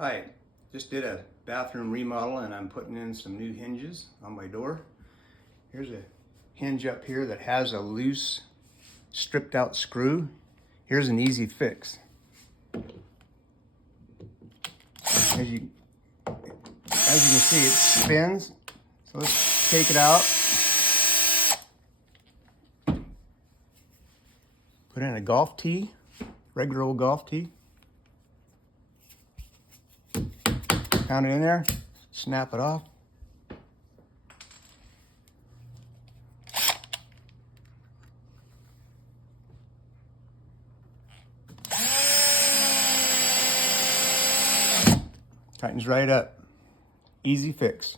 Hi, just did a bathroom remodel and I'm putting in some new hinges on my door. Here's a hinge up here that has a loose, stripped out screw. Here's an easy fix. As you can see, it spins. So let's take it out. Put in a golf tee, regular old golf tee. Pound it in there, snap it off. Tightens right up. Easy fix.